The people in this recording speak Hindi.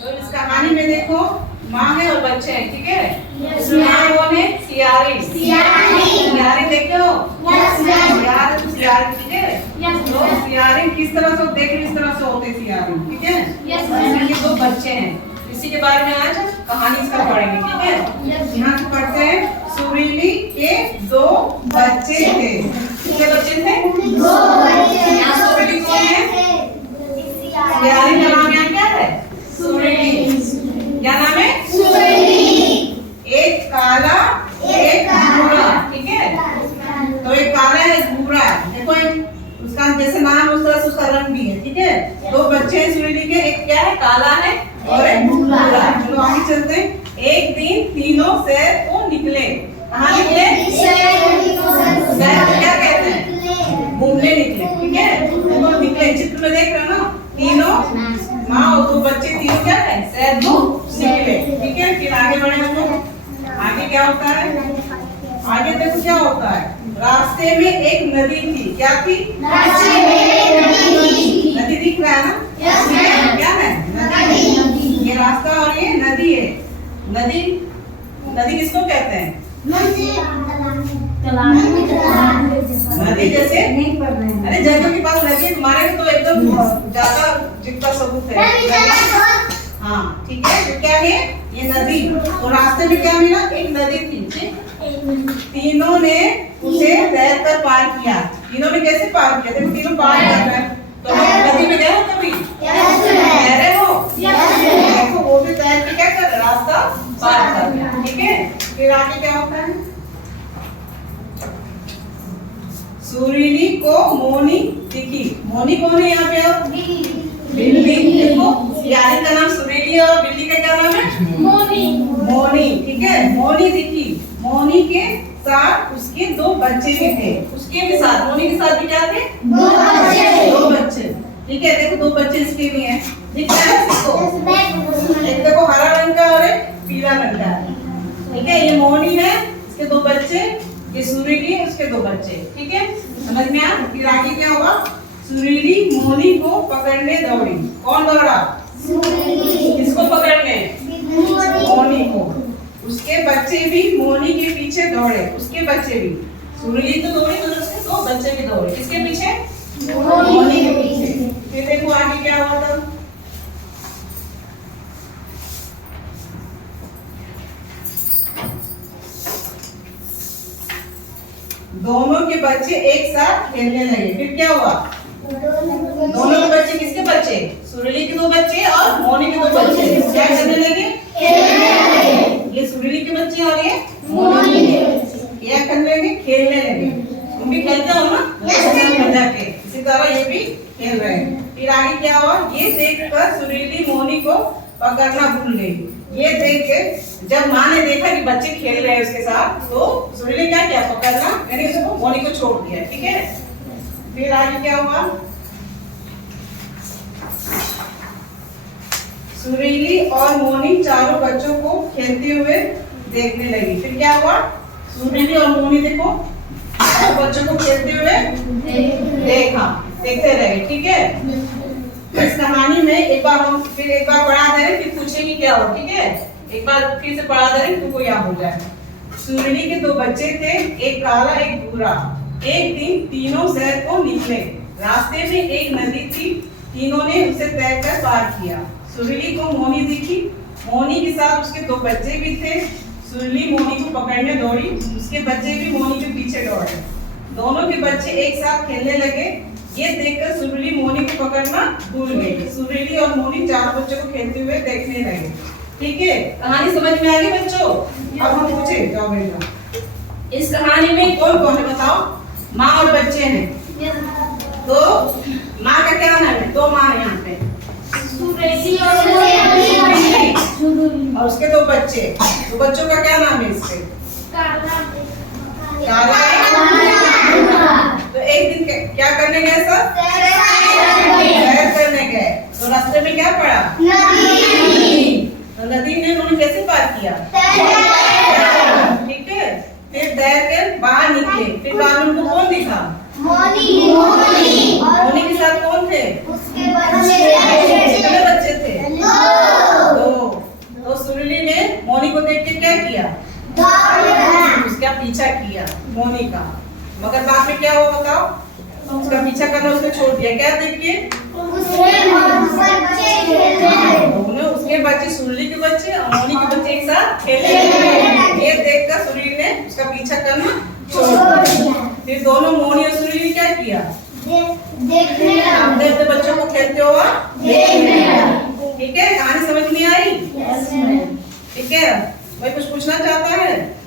तो इस कहानी में देखो माँ है और बच्चे हैं, ठीक है। इसमें माँ कौन है? सियारी। सियारी देखो, सियारी, ठीक है। तो सियारी किस तरह से देख इस तरह से होते सियारी, ठीक है। इसमें ये दो बच्चे हैं, इसी के बारे में आज कहानी इसका पढ़ेंगे, ठीक है। यहाँ से पढ़ते हैं। सुरीली के दो बच्चे थे। कितने बच्चे थे? दो बच्चे। यहाँ सुरीली कौन है? सियारी का नाम यहाँ क्या है? सुरीली। क्या नाम है? सुरीली। एक काला एक भूरा, ठीक है। तो एक काला है एक भूरा है, देखो उसका जैसे नाम उस तरह से उसका रंग भी है, ठीक है। दो बच्चे हैं सुरीली के, एक क्या है? काला है और एक भूरा। चलो आगे चलते हैं। एक दिन तीनों शहर को निकले। कहाँ निकले? शहर को क्या कहते हैं? घूमने निकले, ठीक है। तो निकले, चित्र में देख रहे हो ना, तीनों माँ और दो बच्चे, तीनों क्या है? शहर को निकले, ठीक है। फिर आगे बढ़े हम लोग। आगे क्या होता है? आगे देखो क्या होता है। रास्ते में एक नदी थी। क्या थी? रास्ते में एक नदी थी। नदी दिख रहा है ना? क्या है? नदी। ये रास्ता और ये नदी है। नदी, नदी किसको कहते हैं? नदी जैसे अरे जगह के पास नदी है तुम्हारे तो एकदम ज्यादा जितना सबूत है। हाँ ठीक है। तो क्या है? ये नदी। तो रास्ते में क्या मिला? एक नदी थी। तीनों ने उसे तैर कर पार किया। तीनों ने कैसे पार किया? देखो तीनों पार कर रहे हैं। तो नदी में गए हो कभी? तैरे हो? देखो वो भी तैर के क्या कर रहे? रास्ता पार कर रहे हैं, ठीक है। फिर आगे क्या होता है? सुरीली को मोनी दिखी। मोनी कौन है यहाँ पे? अब बिल्ली। देखो यारी का नाम सुरीली और बिल्ली का क्या नाम है? मोनी। मोनी, ठीक है। मोनी दिखी। मोनी के साथ उसके दो बच्चे भी थे। उसके भी साथ, मोनी के साथ भी क्या थे? दो बच्चे। दो बच्चे, ठीक है। देखो दो बच्चे इसके भी हैं, दिख रहा है इसको? एक देखो हरा रंग का और एक पीला रंग का, ठीक है। ये मोनी है, इसके दो बच्चे। ये सुरीली है, उसके दो बच्चे, ठीक है। समझ में आया? फिर आगे क्या होगा? सुरीली मोनी को पकड़ने दौड़ी। कौन दौड़ा? सुरीली। किसको पकड़ने? मोनी को। उसके बच्चे भी मोनी के पीछे दौड़े। उसके बच्चे भी, सुरीली तो दौड़ी तो उसके दो बच्चे भी दौड़े। किसके पीछे? मोनी के पीछे। फिर देखो आगे क्या हुआ था। दोनों के बच्चे एक साथ खेलने लगे। फिर क्या हुआ? दोनों के बच्चे, किसके बच्चे? सुरीली के दो बच्चे और मोनी के दो बच्चे क्या करने लगे? ये सुरीली के बच्चे और ये मोनी के बच्चे क्या करने लगे? खेलने लगे। तुम भी खेलते हो ना मजा के, इसी तरह ये भी खेल रहे हैं। फिर आगे क्या हुआ? ये देखकर सुरीली मोनी को पकड़ना भूल गई। ये देख के जब माँ ने देखा कि बच्चे खेल रहे हैं उसके साथ, तो सुरीली क्या किया? पकड़ना यानी उसको मोनी को छोड़ दिया, ठीक है। फिर आगे क्या हुआ? सुरीली और मोनी चारों बच्चों को खेलते हुए देखने लगी। फिर क्या हुआ? सुरीली और मोनी देखो बच्चों को खेलते हुए देखते रहे, ठीक है। इस कहानी में एक बार हम फिर एक बार पढ़ा दे रहे, फिर पूछेंगे क्या हो, ठीक है। एक बार फिर से पढ़ा दे रहे, तुमको याद हो जाए। सुरीली के दो बच्चे थे, एक काला एक भूरा। एक दिन तीनों शहर को निकले। रास्ते में एक नदी थी। तीनों ने उसे तैर कर पार किया। सुरीली को मोनी दिखी। मोनी के साथ उसके दो बच्चे भी थे। सुरीली मोनी को पकड़ने दौड़ी। उसके बच्चे भी मोनी के पीछे दौड़े। दोनों के बच्चे एक साथ खेलने लगे। ये देखकर सुरीली मोनी को पकड़ना भूल गई। सुरीली और मोनी चारों बच्चों को खेलते हुए देखने लगे, ठीक है। कहानी समझ में आ गई बच्चों? अब हम पूछे जाओ बेटा, इस कहानी में कौन कौन है बताओ? माँ और बच्चे हैं। तो माँ का क्या नाम है? दो माँ है यहाँ पे, और उसके दो बच्चे। तो बच्चों का क्या नाम है? इसके काला तो एक दिन क्या करने गए सब? सैर करने गए। तो रास्ते में क्या पड़ा? नदी। तो नदी में उन्होंने कैसे पार किया? ठीक है। फिर तैर कर बाहर निकले। फिर बाहर उनको कौन दिखा? मोनी। मोनी के साथ कौन थे? उसके बच्चे। कितने बच्चे थे? मोनी का। मगर बाद में क्या हुआ बताओ? उसका पीछा करना उसने छोड़ दिया। क्या देख के? उसके बच्चे, सुरली के बच्चे और मोनी के बच्चे एक साथ खेले। ये देखकर सुरली ने उसका पीछा करना छोड़ दिया। फिर दोनों मोनी और सुरली ने क्या किया? अपने अपने बच्चों को खेलते हुआ ठीक है। कहानी समझ नहीं आई? ठीक है। भाई कुछ पूछना चाहता है?